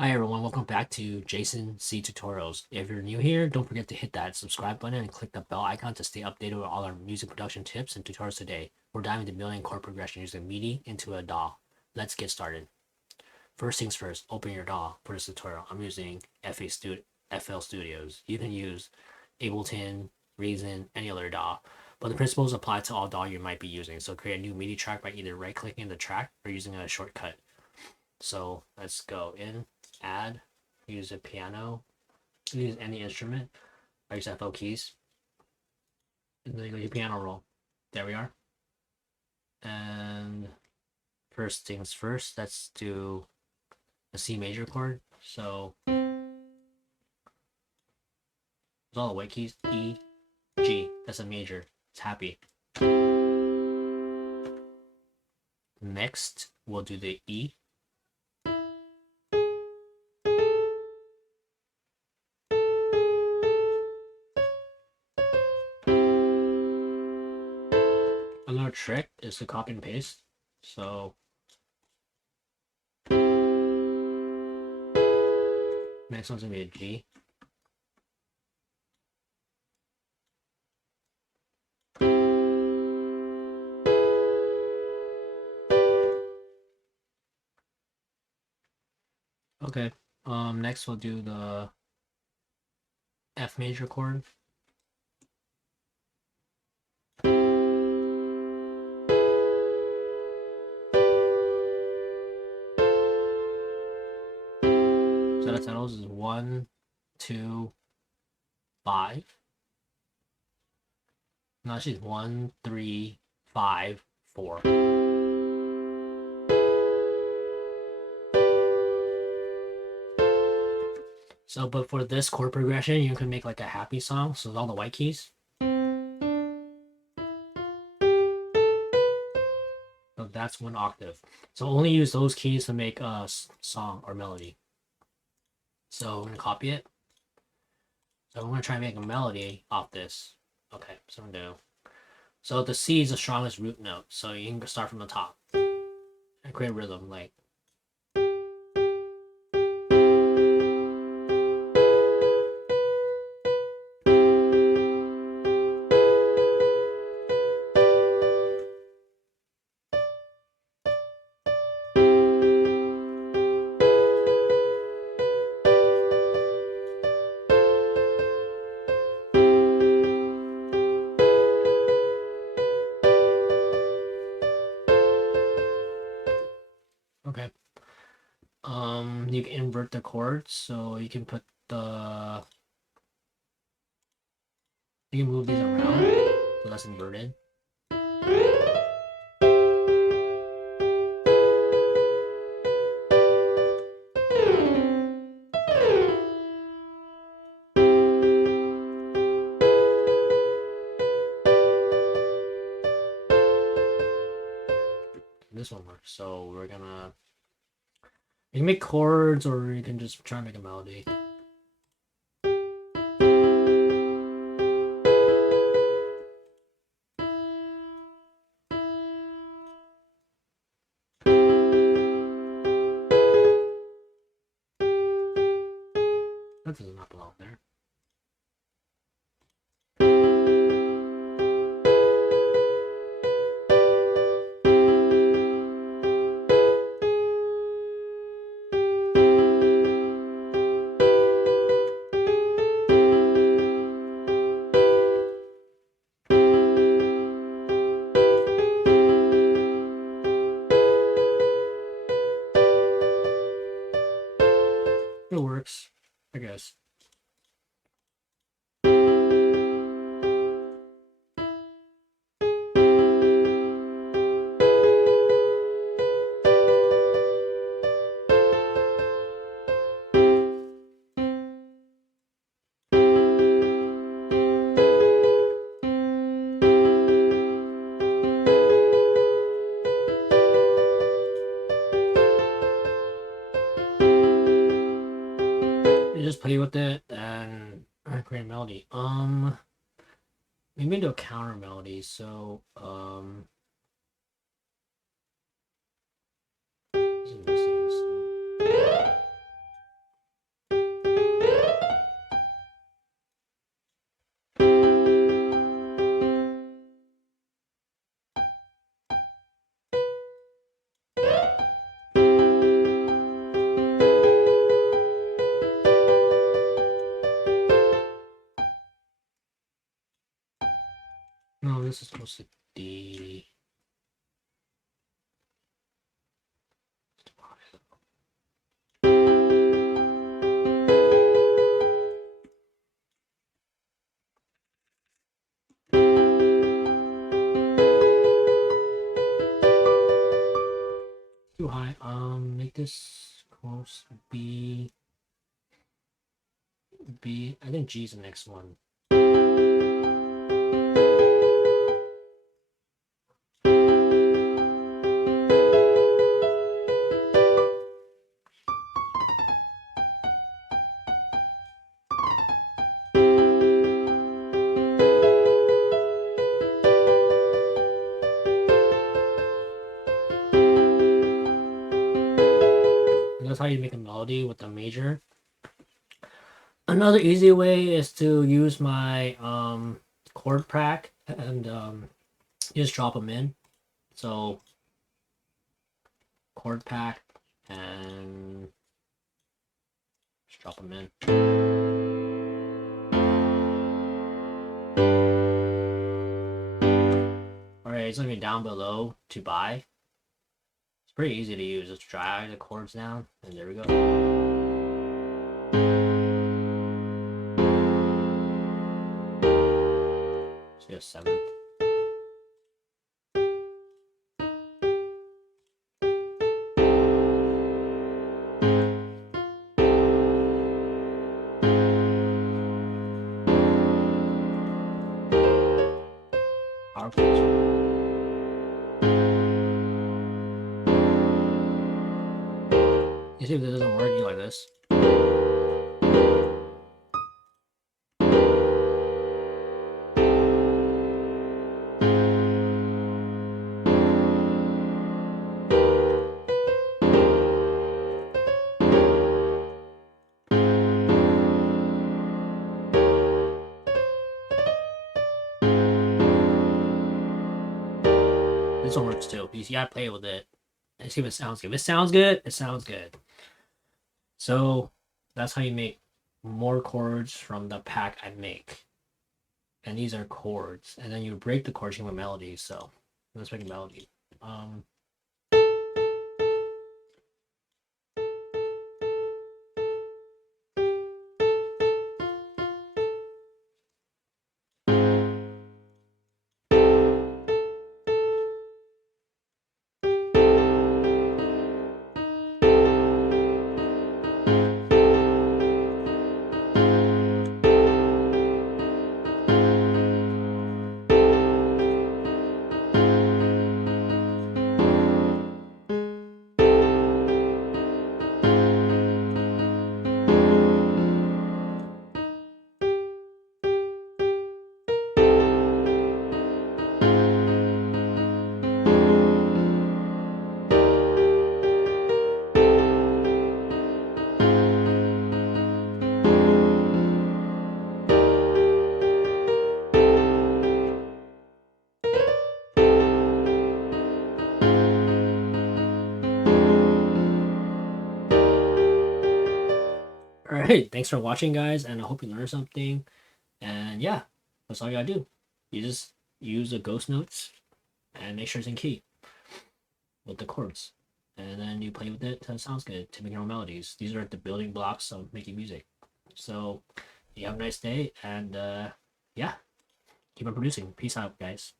Hi everyone, welcome back to Jason C Tutorials. If you're new here, don't forget to hit that subscribe button and click the bell icon to stay updated with all our music production tips and tutorials today. We're diving into building chord progression using MIDI into a DAW. Let's get started. First things first, open your DAW for this tutorial. I'm using FL Studios. You can use Ableton, Reason, any other DAW, but the principles apply to all DAW you might be using. So create a new MIDI track by either right-clicking the track or using a shortcut. So let's go in, add, use a piano, use any instrument. I use FL keys. And then you go to piano roll. There we are. And first things first, let's do a C major chord. So all the white keys, E, G. That's a major. It's happy. Next, we'll do the E. Another trick is to copy and paste. So next one's gonna be a G. Okay. Next we'll do the F major chord. Set of titles is 1, 2, 5. No, actually 1, 3, 5, 4. So, but for this chord progression, you can make like a happy song. So all the white keys. So that's one octave. So only use those keys to make a song or melody. So I'm gonna copy it. So I'm gonna try and make a melody off this. Okay, so I'm gonna do. So the C is the strongest root note. So you can start from the top and create a rhythm like. Okay. You can invert the chords, so you can put the. You can move these around, so that's inverted. This one works. So we're gonna. You can make chords, or you can just try and make a melody. That does not belong there. It works, I guess. You just play with it and create a melody. Maybe do a counter melody. So this is missing, so. goes to D. Too high. Make this close B. B. I think G is the next one. And that's how you make a melody with a major. Another easy way is to use my chord pack and just drop them in. So chord pack and just drop them in. Alright, it's gonna be down below to buy. It's pretty easy to use. Just drag the chords down, and there we go. See a 7th. Power chords. You see if this doesn't work, you like this. This one works too. You gotta play with it and see if it sounds good. If it sounds good, it sounds good. So that's how you make more chords from the pack I make. And these are chords. And then you break the chords with melodies. So let's make a melody. All right, thanks for watching, guys, and I hope you learned something. And yeah, that's all you gotta do. You just use the ghost notes and make sure it's in key with the chords, and then you play with it till it sounds good to make your own melodies. These are the building blocks of making music. So you have a nice day, and yeah, keep on producing. Peace out, guys.